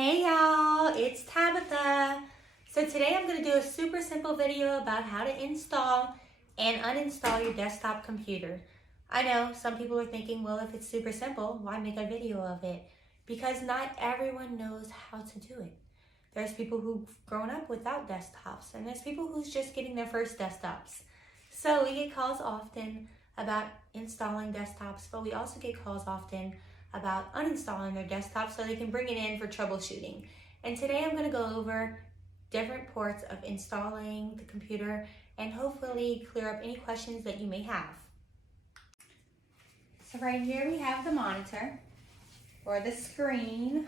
Hey y'all, it's Tabitha. So today I'm going to do a super simple video about how to install and uninstall your desktop computer. I know some people are thinking, well, if it's super simple, why make a video of it? Because not everyone knows how to do it. There's people who've grown up without desktops, and there's people who's just getting their first desktops. So we get calls often about installing desktops, but we also get calls often about uninstalling their desktop so they can bring it in for troubleshooting. And today I'm going to go over different ports of installing the computer and hopefully clear up any questions that you may have. So right here we have the monitor or the screen.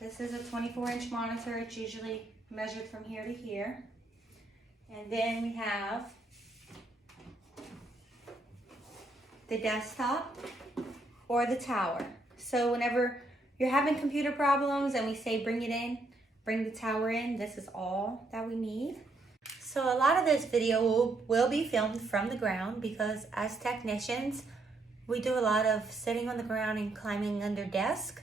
This is a 24-inch monitor. It's usually measured from here to here. And then we have the desktop or the tower. So whenever you're having computer problems and we say bring it in, bring the tower in, this is all that we need. So a lot of this video will be filmed from the ground because as technicians, we do a lot of sitting on the ground and climbing under desk,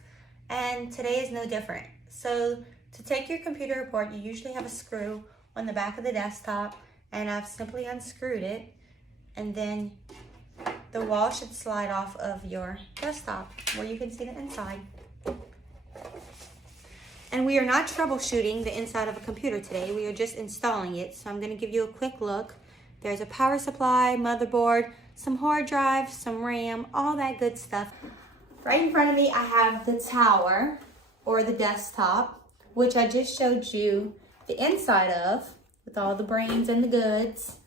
and today is no different. So to take your computer apart, you usually have a screw on the back of the desktop, and I've simply unscrewed it, and then the wall should slide off of your desktop where you can see the inside. And we are not troubleshooting the inside of a computer today. We are just installing it. So I'm going to give you a quick look. There's a power supply, motherboard, some hard drive, some RAM, all that good stuff. Right in front of me, I have the tower or the desktop, which I just showed you the inside of with all the brains and the goods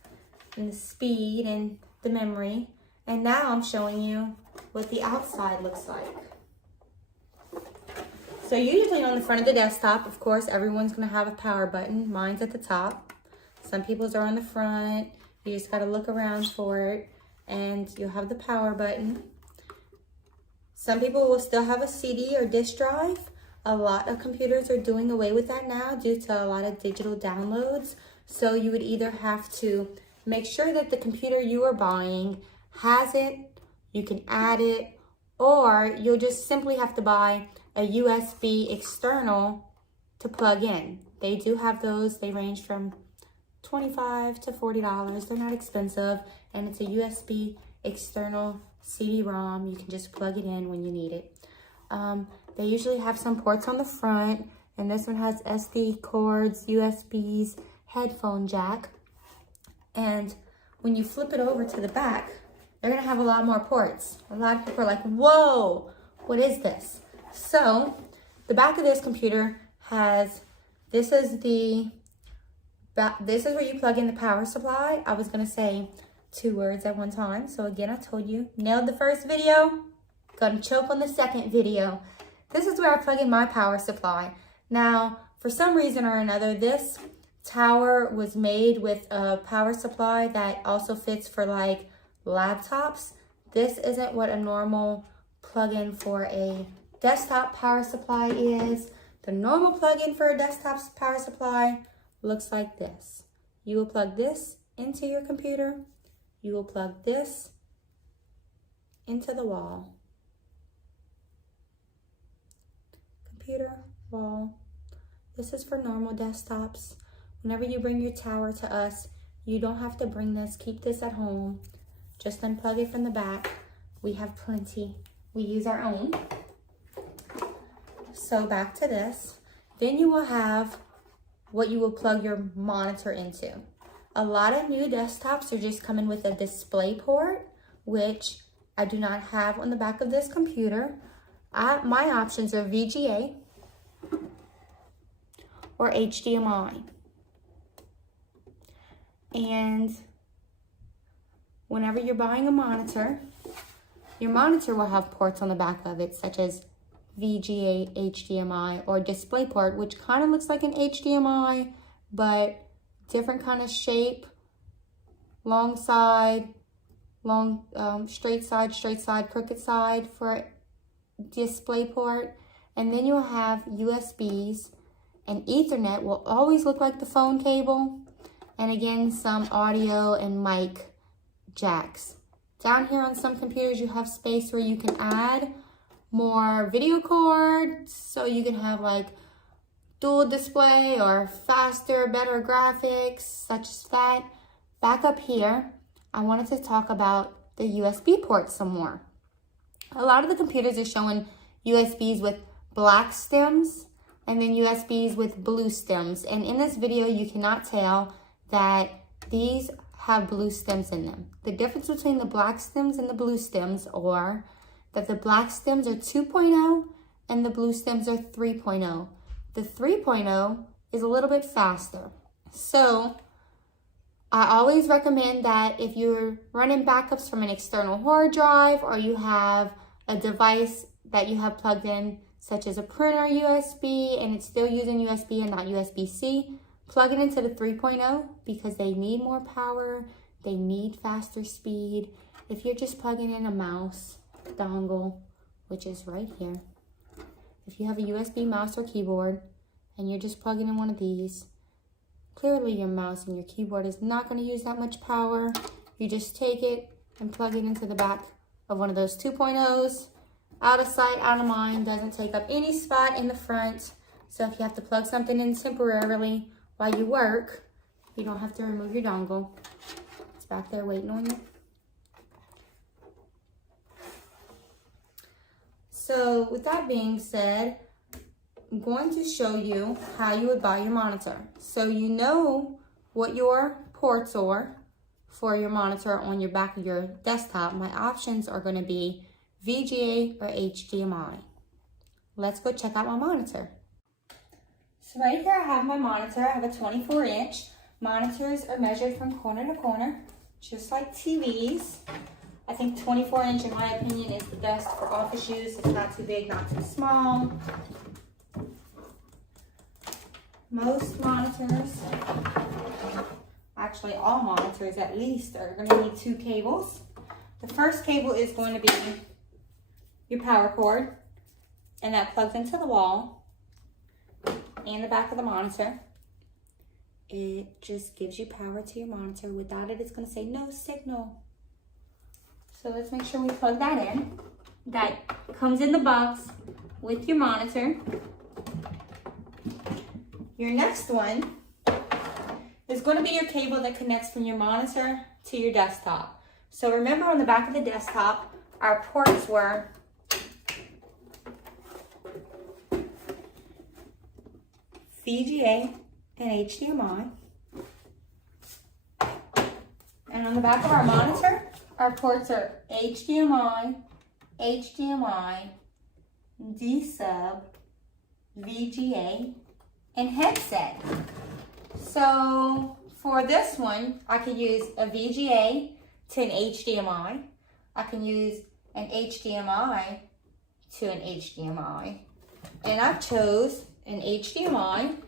and the speed and the memory. And now I'm showing you what the outside looks like. So usually on the front of the desktop, of course, everyone's gonna have a power button. Mine's at the top. Some people's are on the front. You just gotta look around for it and you'll have the power button. Some people will still have a CD or disk drive. A lot of computers are doing away with that now due to a lot of digital downloads. So you would either have to make sure that the computer you are buying has it, you can add it, or you'll just simply have to buy a USB external to plug in. They do have those. They range from $25 to $40. They're not expensive, and it's a USB external CD-ROM. You can just plug it in when you need it. They usually have some ports on the front, and this one has SD cords, USBs, headphone jack, and when you flip it over to the back, they're gonna have a lot more ports. A lot of people are like, whoa, what is this? So the back of this computer has, this is where you plug in the power supply. I was gonna say 2 words at one time. So again, I told you, nailed the first video, gonna choke on the second video. This is where I plug in my power supply. Now, for some reason or another, this tower was made with a power supply that also fits for like laptops. This isn't what a normal plug-in for a desktop power supply is. The normal plug-in for a desktop power supply looks like this. You will plug this into your computer. You will plug this into the wall. Computer, wall. This is for normal desktops. Whenever you bring your tower to us, you don't have to bring this. Keep this at home. Just unplug it from the back. We have plenty. We use our own. So back to this. Then you will have what you will plug your monitor into. A lot of new desktops are just coming with a display port, which I do not have on the back of this computer. My options are VGA or HDMI. And whenever you're buying a monitor, your monitor will have ports on the back of it, such as VGA, HDMI, or DisplayPort, which kind of looks like an HDMI, but different kind of shape, long side, straight side, crooked side for DisplayPort. And then you'll have USBs, and Ethernet will always look like the phone cable. And again, some audio and mic jacks. Down here on some computers, you have space where you can add more video cards so you can have like dual display or faster, better graphics, such as that. Back up here, I wanted to talk about the USB port some more. A lot of the computers are showing USBs with black stems and then USBs with blue stems. And in this video, you cannot tell that these have blue stems in them. The difference between the black stems and the blue stems are that the black stems are 2.0 and the blue stems are 3.0. The 3.0 is a little bit faster. So I always recommend that if you're running backups from an external hard drive or you have a device that you have plugged in, such as a printer USB, and it's still using USB and not USB-C, plug it into the 3.0 because they need more power, they need faster speed. If you're just plugging in a mouse dongle, which is right here, if you have a USB mouse or keyboard and you're just plugging in one of these, clearly your mouse and your keyboard is not going to use that much power. You just take it and plug it into the back of one of those 2.0s. Out of sight, out of mind, doesn't take up any spot in the front. So if you have to plug something in temporarily while you work, you don't have to remove your dongle. It's back there waiting on you. So with that being said, I'm going to show you how you would buy your monitor. So you know what your ports are for your monitor on your back of your desktop. My options are going to be VGA or HDMI. Let's go check out my monitor. So right here I have my monitor. I have a 24-inch. Monitors are measured from corner to corner, just like TVs. I think 24-inch, in my opinion, is the best for office use. It's not too big, not too small. Most monitors, actually all monitors at least, are going to need 2 cables. The first cable is going to be your power cord, and that plugs into the wall and the back of the monitor. It just gives you power to your monitor. Without it, it's going to say no signal. So let's make sure we plug that in. That comes in the box with your monitor. Your next one is going to be your cable that connects from your monitor to your desktop. So remember, on the back of the desktop, our ports were VGA and HDMI. And on the back of our monitor, our ports are HDMI, HDMI, D-sub, VGA, and headset. So for this one, I could use a VGA to an HDMI. I can use an HDMI to an HDMI. And I chose an HDMI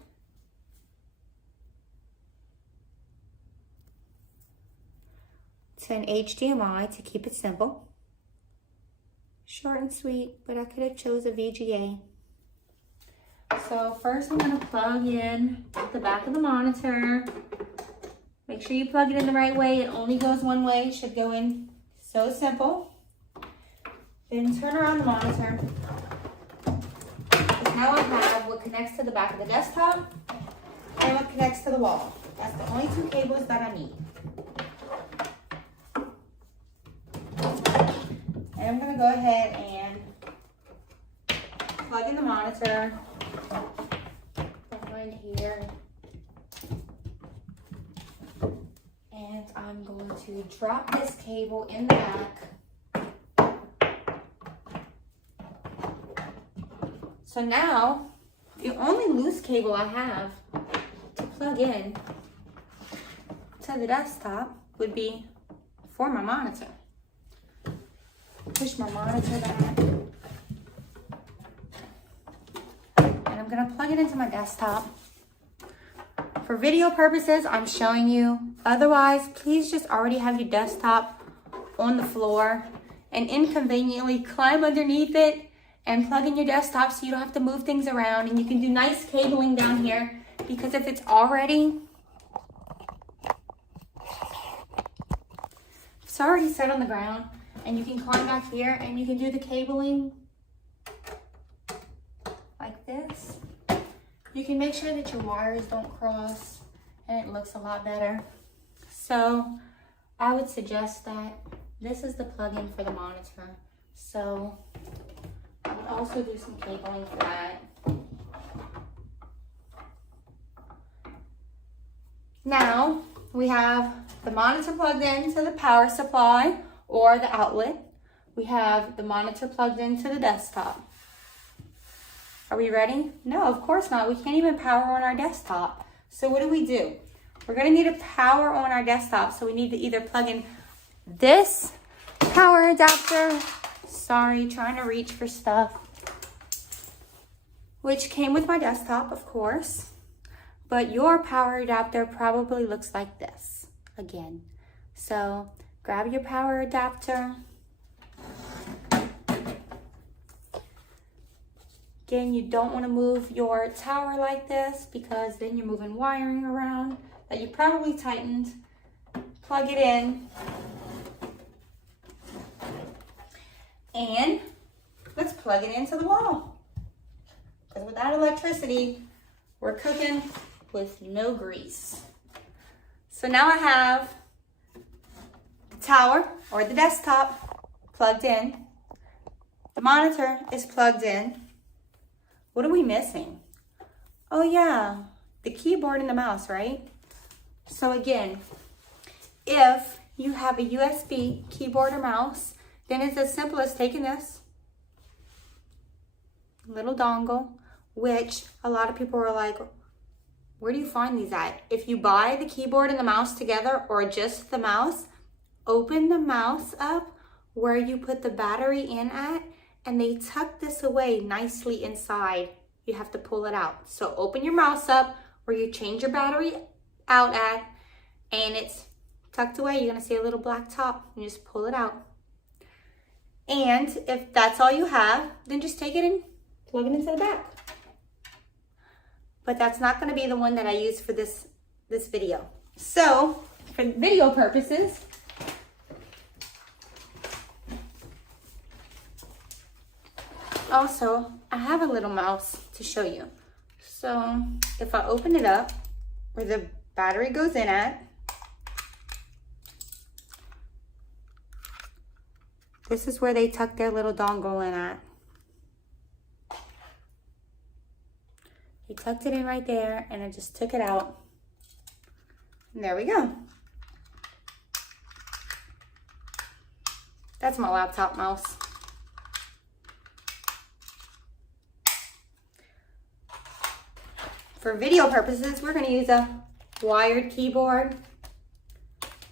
to an HDMI to keep it simple. Short and sweet, but I could have chose a VGA. So first I'm going to plug in the back of the monitor. Make sure you plug it in the right way. It only goes one way. It should go in so simple. Then turn around the monitor. Now I have what connects to the back of the desktop and what connects to the wall. That's the only 2 cables that I need. And I'm going to go ahead and plug in the monitor behind here. And I'm going to drop this cable in the back. So now, the only loose cable I have to plug in to the desktop would be for my monitor. Push my monitor back. And I'm going to plug it into my desktop. For video purposes, I'm showing you. Otherwise, please just already have your desktop on the floor and inconveniently climb underneath it and plug in your desktop so you don't have to move things around, and you can do nice cabling down here, because if it's already set on the ground, and you can climb back here and you can do the cabling this, you can make sure that your wires don't cross and it looks a lot better. So I would suggest that this is the plug-in for the monitor. So I would also do some cabling for that. Now we have the monitor plugged into the power supply or the outlet. We have the monitor plugged into the desktop. Are we ready? No, of course not. We can't even power on our desktop. So what do? We're gonna need a power on our desktop. So we need to either plug in this power adapter. Sorry, trying to reach for stuff. Which came with my desktop, of course. But your power adapter probably looks like this again. So grab your power adapter. Again, you don't want to move your tower like this because then you're moving wiring around that you probably tightened. Plug it in. And let's plug it into the wall. Because without electricity, we're cooking with no grease. So now I have the tower or the desktop plugged in. The monitor is plugged in. What are we missing? Oh yeah, the keyboard and the mouse, right? So again, if you have a USB keyboard or mouse, then it's as simple as taking this little dongle, which a lot of people are like, where do you find these at? If you buy the keyboard and the mouse together or just the mouse, open the mouse up where you put the battery in at, and they tuck this away nicely inside. You have to pull it out. So open your mouse up where you change your battery out at, and it's tucked away. You're gonna see a little black top. You just pull it out. And if that's all you have, then just take it and plug it into the back. But that's not gonna be the one that I use for this video. So for video purposes, also, I have a little mouse to show you. So if I open it up where the battery goes in at, this is where they tuck their little dongle in at. He tucked it in right there and I just took it out. And there we go. That's my laptop mouse. For video purposes, we're going to use a wired keyboard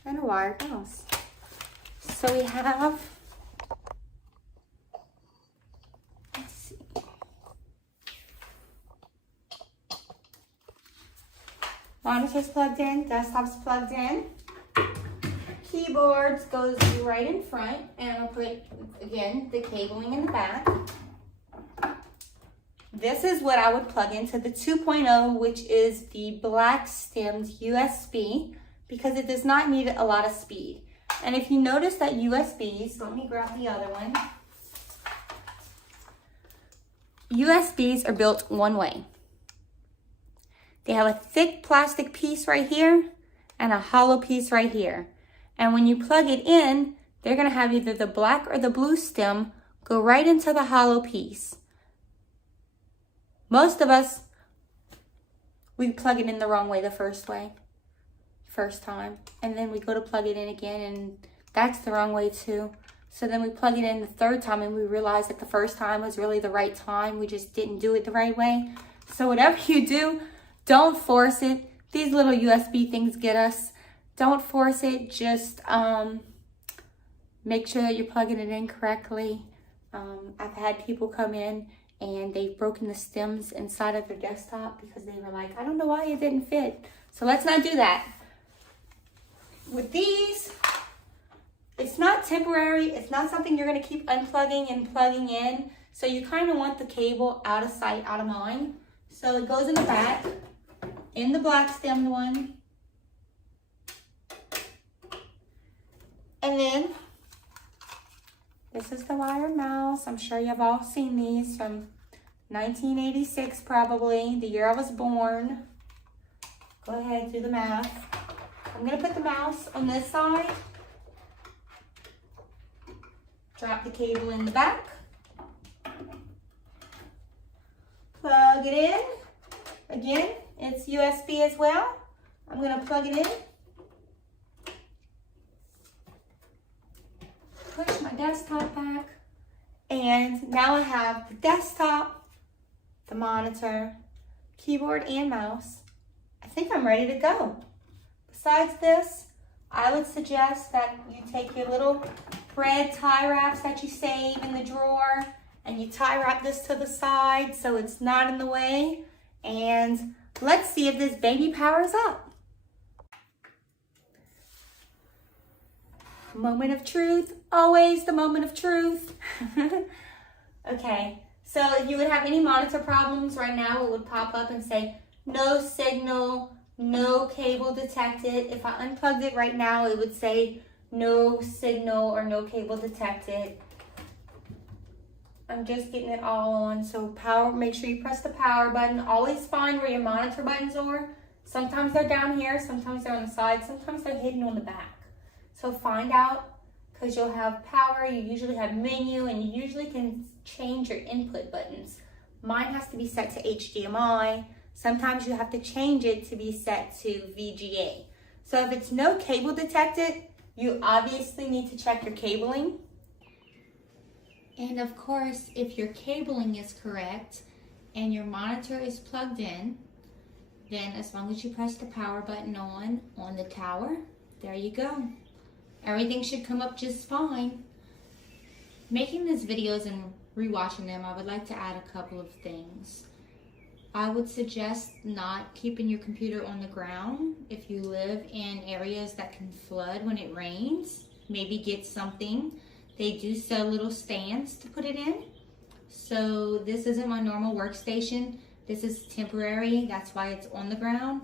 and a wired mouse. So we have, let's see. Monitor's plugged in, desktop's plugged in. Keyboards goes right in front, and I'll put, again, the cabling in the back. This is what I would plug into the 2.0, which is the black stemmed USB, because it does not need a lot of speed. And if you notice that USBs, let me grab the other one. USBs are built one way. They have a thick plastic piece right here and a hollow piece right here. And when you plug it in, they're gonna have either the black or the blue stem go right into the hollow piece. Most of us, we plug it in the wrong way the first time. And then we go to plug it in again and that's the wrong way too. So then we plug it in the third time and we realize that the first time was really the right time. We just didn't do it the right way. So whatever you do, don't force it. These little USB things get us. Don't force it. Just make sure that you're plugging it in correctly. I've had people come in and they've broken the stems inside of their desktop because they were like, I don't know why it didn't fit. So let's not do that. With these, it's not temporary. It's not something you're gonna keep unplugging and plugging in. So you kind of want the cable out of sight, out of mind. So it goes in the back, in the black stemmed one. And then this is the wired mouse. I'm sure you've all seen these from 1986 probably, the year I was born. Go ahead, do the math. I'm gonna put the mouse on this side. Drop the cable in the back. Plug it in. Again, it's USB as well. I'm gonna plug it in. Push my desktop back. And now I have the desktop, the monitor, keyboard, and mouse. I think I'm ready to go. Besides this, I would suggest that you take your little red tie wraps that you save in the drawer and you tie wrap this to the side so it's not in the way. And let's see if this baby powers up. Moment of truth, always the moment of truth. Okay, so if you would have any monitor problems right now, it would pop up and say, no signal, no cable detected. If I unplugged it right now, it would say no signal or no cable detected. I'm just getting it all on. So power, make sure you press the power button. Always find where your monitor buttons are. Sometimes they're down here, sometimes they're on the side, sometimes they're hidden on the back. So find out, because you'll have power, you usually have menu, and you usually can change your input buttons. Mine has to be set to HDMI. Sometimes you have to change it to be set to VGA. So if it's no cable detected, you obviously need to check your cabling. And of course, if your cabling is correct and your monitor is plugged in, then as long as you press the power button on the tower, there you go. Everything should come up just fine. Making these videos and rewatching them, I would like to add a couple of things. I would suggest not keeping your computer on the ground. If you live in areas that can flood when it rains, maybe get something. They do sell little stands to put it in. So this isn't my normal workstation. This is temporary, that's why it's on the ground.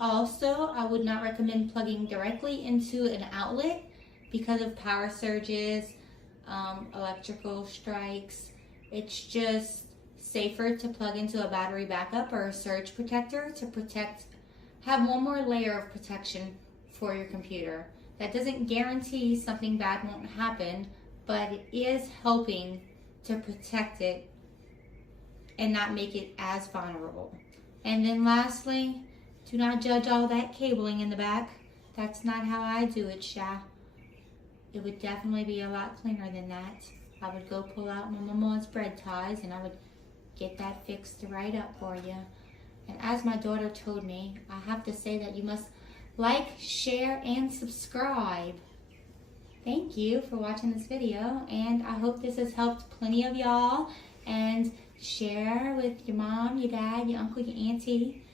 Also, I would not recommend plugging directly into an outlet because of power surges, electrical strikes. It's just safer to plug into a battery backup or a surge protector to have one more layer of protection for your computer. That doesn't guarantee something bad won't happen, but it is helping to protect it and not make it as vulnerable. And then lastly, do not judge all that cabling in the back. That's not how I do it, Sha. It would definitely be a lot cleaner than that. I would go pull out my mama's bread ties and I would get that fixed right up for you. And as my daughter told me, I have to say that you must like, share, and subscribe. Thank you for watching this video, and I hope this has helped plenty of y'all. And share with your mom, your dad, your uncle, your auntie,